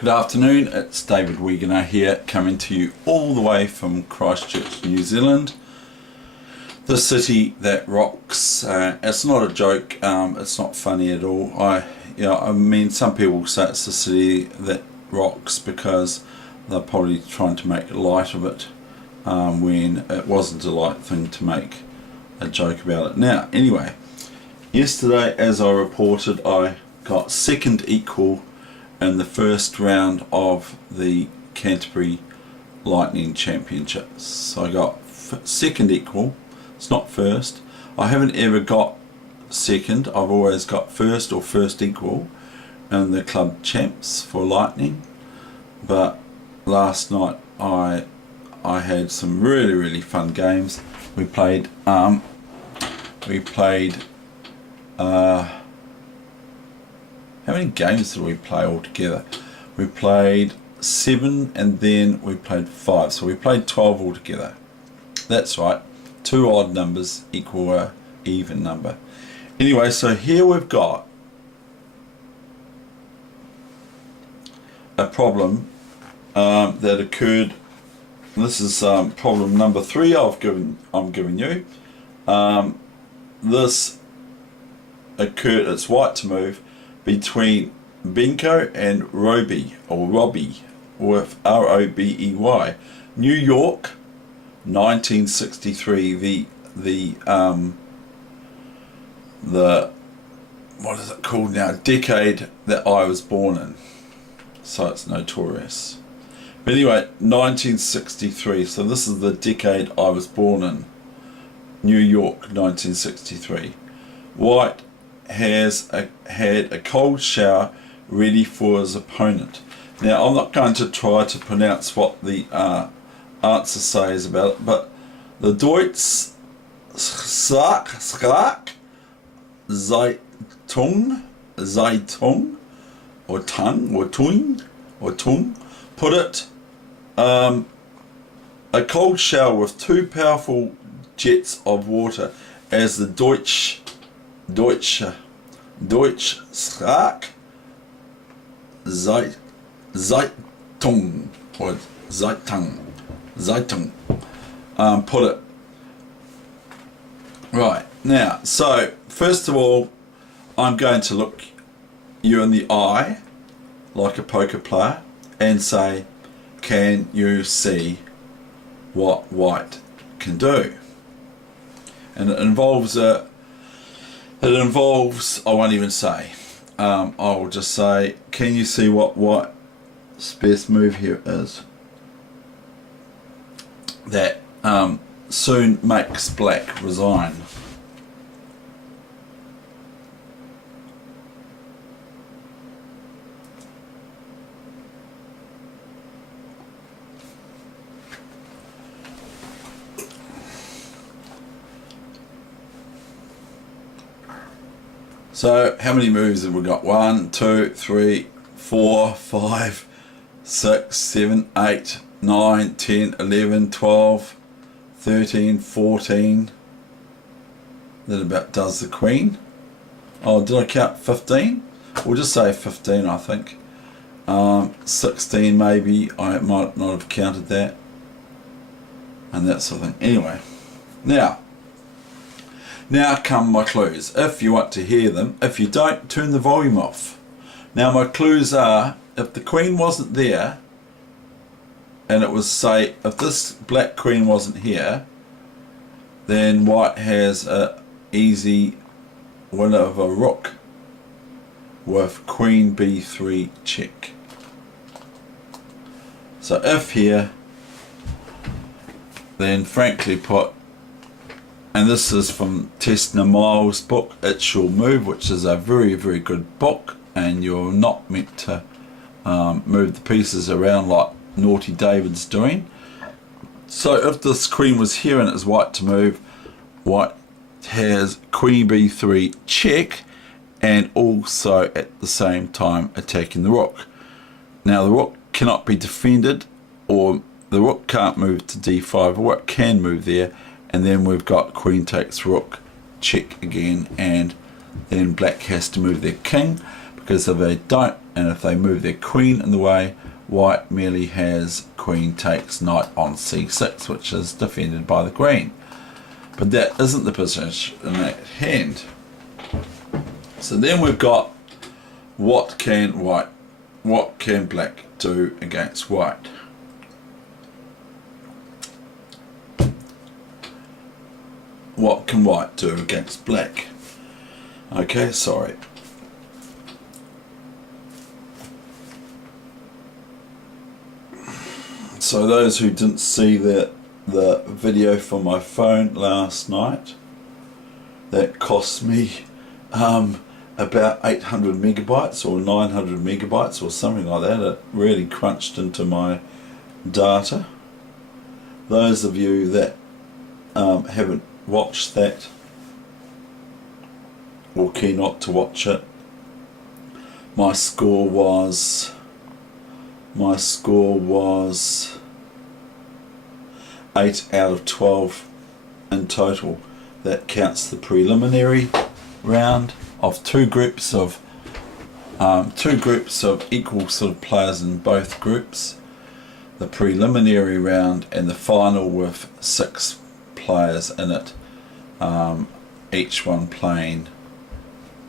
Good afternoon, it's David Weegenaar here, coming to you all the way from Christchurch, New Zealand, the city that rocks. It's not a joke, it's not funny at all. I mean, some people say it's the city that rocks because they're probably trying to make light of it when it wasn't a light thing to make a joke about it. Now, anyway, yesterday, as I reported, I got second equal in the first round of the Canterbury Lightning Championships. So I got second equal. It's not first. I haven't ever got second. I've always got first or first equal in the club champs for Lightning. But last night I had some really fun games. We played how many games did we play altogether? We played 7 and then we played 5, so we played 12 altogether. That's right, 2 odd numbers equal a even number. Anyway, so here we've got a problem that occurred. This is problem number 3 I'm giving you. This occurred, it's white to move, between Benko and Robbie with R-O-B-E-Y. New York, 1963. The what is it called now? Decade that I was born in. So it's notorious. But anyway, 1963. So this is the decade I was born in. New York, 1963. White has had a cold shower ready for his opponent. Now, I'm not going to try to pronounce what the answer says about it, but the Deutsch Schlag Zeitung or Tung put it a cold shower with 2 powerful jets of water as the Deutsch Schlag Zeitung or Zeitung put it. Right, now, so first of all, I'm going to look you in the eye like a poker player and say, can you see what white can do? And it involves I won't even say, I will just say, can you see what white's best move here is? That soon makes black resign. So how many moves have we got? 1, 2, 3, 4, 5, 6, 7, 8, 9, 10, 11, 12, 13, 14. That about does the queen. Oh, did I count 15? We'll just say 15, I think. 16 maybe, I might not have counted that. And that sort of thing. Anyway, now come my clues, if you want to hear them. If you don't, turn the volume off. Now my clues are, if the queen wasn't there, and it was, say, if this black queen wasn't here, then white has a easy win of a rook with queen b3 check. So if here, then frankly put, and this is from Tessner Miles' book, It's Your Move, which is a very good book, and you're not meant to move the pieces around like Naughty David's doing. So if this queen was here and it's white to move, white has queen b3 check, and also at the same time attacking the rook. Now the rook cannot be defended, or the rook can't move to d5, the rook can move there. And then we've got queen takes rook, check again, and then black has to move their king, because if they don't, and if they move their queen in the way, white merely has queen takes knight on c6, which is defended by the queen. But that isn't the position in that hand. So then we've got what can black do against white? What can white do against black? Okay, sorry. So those who didn't see the video from my phone last night, that cost me about 800 megabytes or 900 megabytes or something like that. It really crunched into my data. Those of you that haven't watched that or care not to watch it, my score was 8 out of 12 in total. That counts the preliminary round of two groups of equal sort of players in both groups, the preliminary round and the final with 6 players in it, each one playing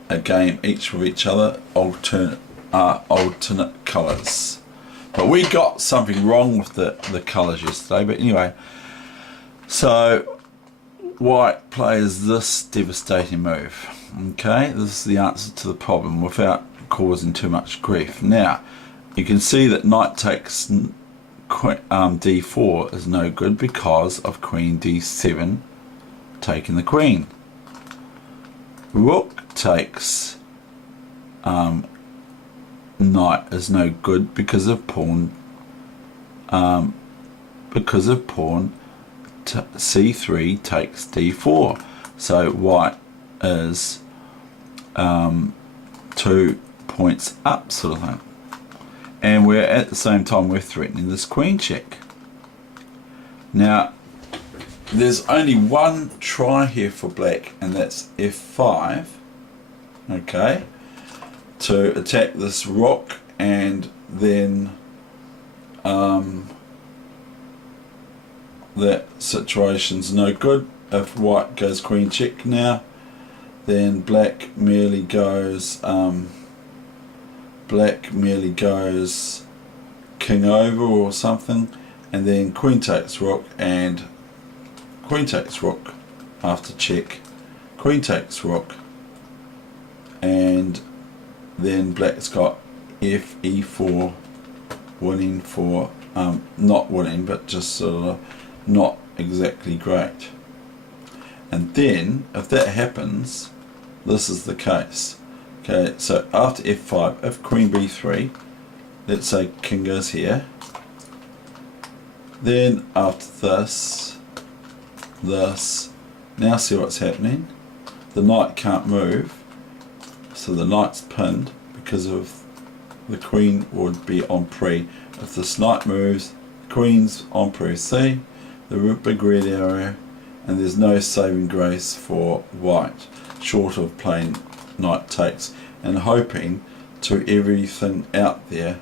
a game each with each other, alternate colours. But we got something wrong with the colours yesterday, but anyway, so white plays this devastating move. Okay, this is the answer to the problem without causing too much grief. Now, you can see that knight takes d4 is no good because of queen d7 taking the queen. Rook takes knight is no good because of pawn c3 takes d4. So white is 2 points up, sort of thing. And we're at the same time we're threatening this queen check. Now there's only one try here for black, and that's f5, okay, to attack this rook, and then that situation's no good. If white goes queen check now, then black merely goes king over or something, and then queen takes rook, and queen takes rook after check, queen takes rook, and then black's got e4 winning for not winning, but just sort of not exactly great. And then if that happens, this is the case. Okay, so after f5, if queen b3, let's say king goes here, then after this, now see what's happening. The knight can't move, so the knight's pinned because of the queen would be on pre. If this knight moves, queen's on pre c, the big red area, and there's no saving grace for white short of playing knight takes and hoping to everything out there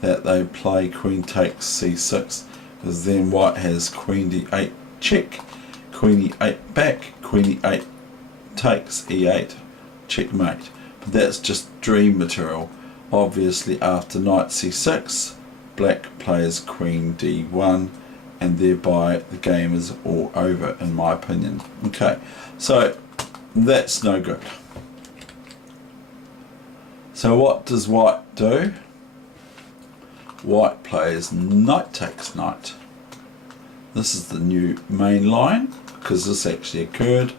that they play queen takes c6, because then white has queen d8 check, queen e8 back, queen e8 takes e8 checkmate. But that's just dream material. Obviously after knight c6, black plays queen d1, and thereby the game is all over, in my opinion. Okay, so that's no good. So what does white do? White plays knight takes knight. This is the new main line because this actually occurred.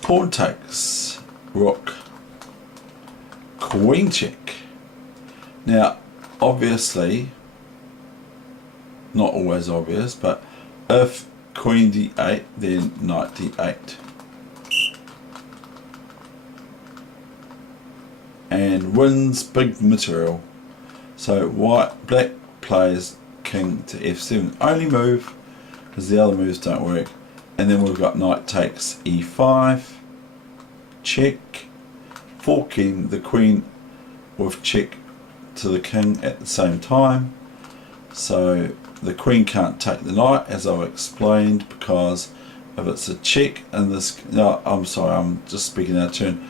Pawn takes rook, queen check. Now obviously, not always obvious, but if queen d8, then knight d8, and wins big material. So black plays king to f7, only move because the other moves don't work, and then we've got knight takes e5 check, forking the queen with check to the king at the same time. So the queen can't take the knight, as I've explained, because if it's a check in this, no, I'm sorry, I'm just speaking out of turn.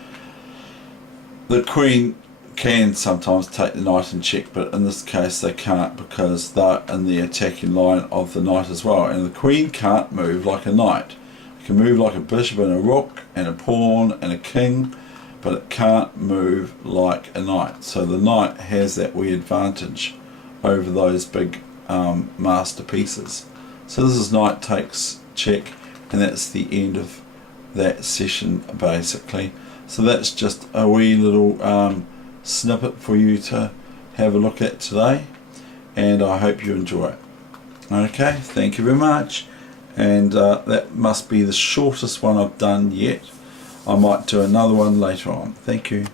The queen can sometimes take the knight and check, but in this case they can't, because they're in the attacking line of the knight as well, and the queen can't move like a knight. It can move like a bishop and a rook and a pawn and a king, but it can't move like a knight. So the knight has that wee advantage over those big masterpieces. So this is knight takes check, and that's the end of that session basically. So that's just a wee little snippet for you to have a look at today, and I hope you enjoy it. Okay, thank you very much, and that must be the shortest one I've done yet. I might do another one later on. Thank you.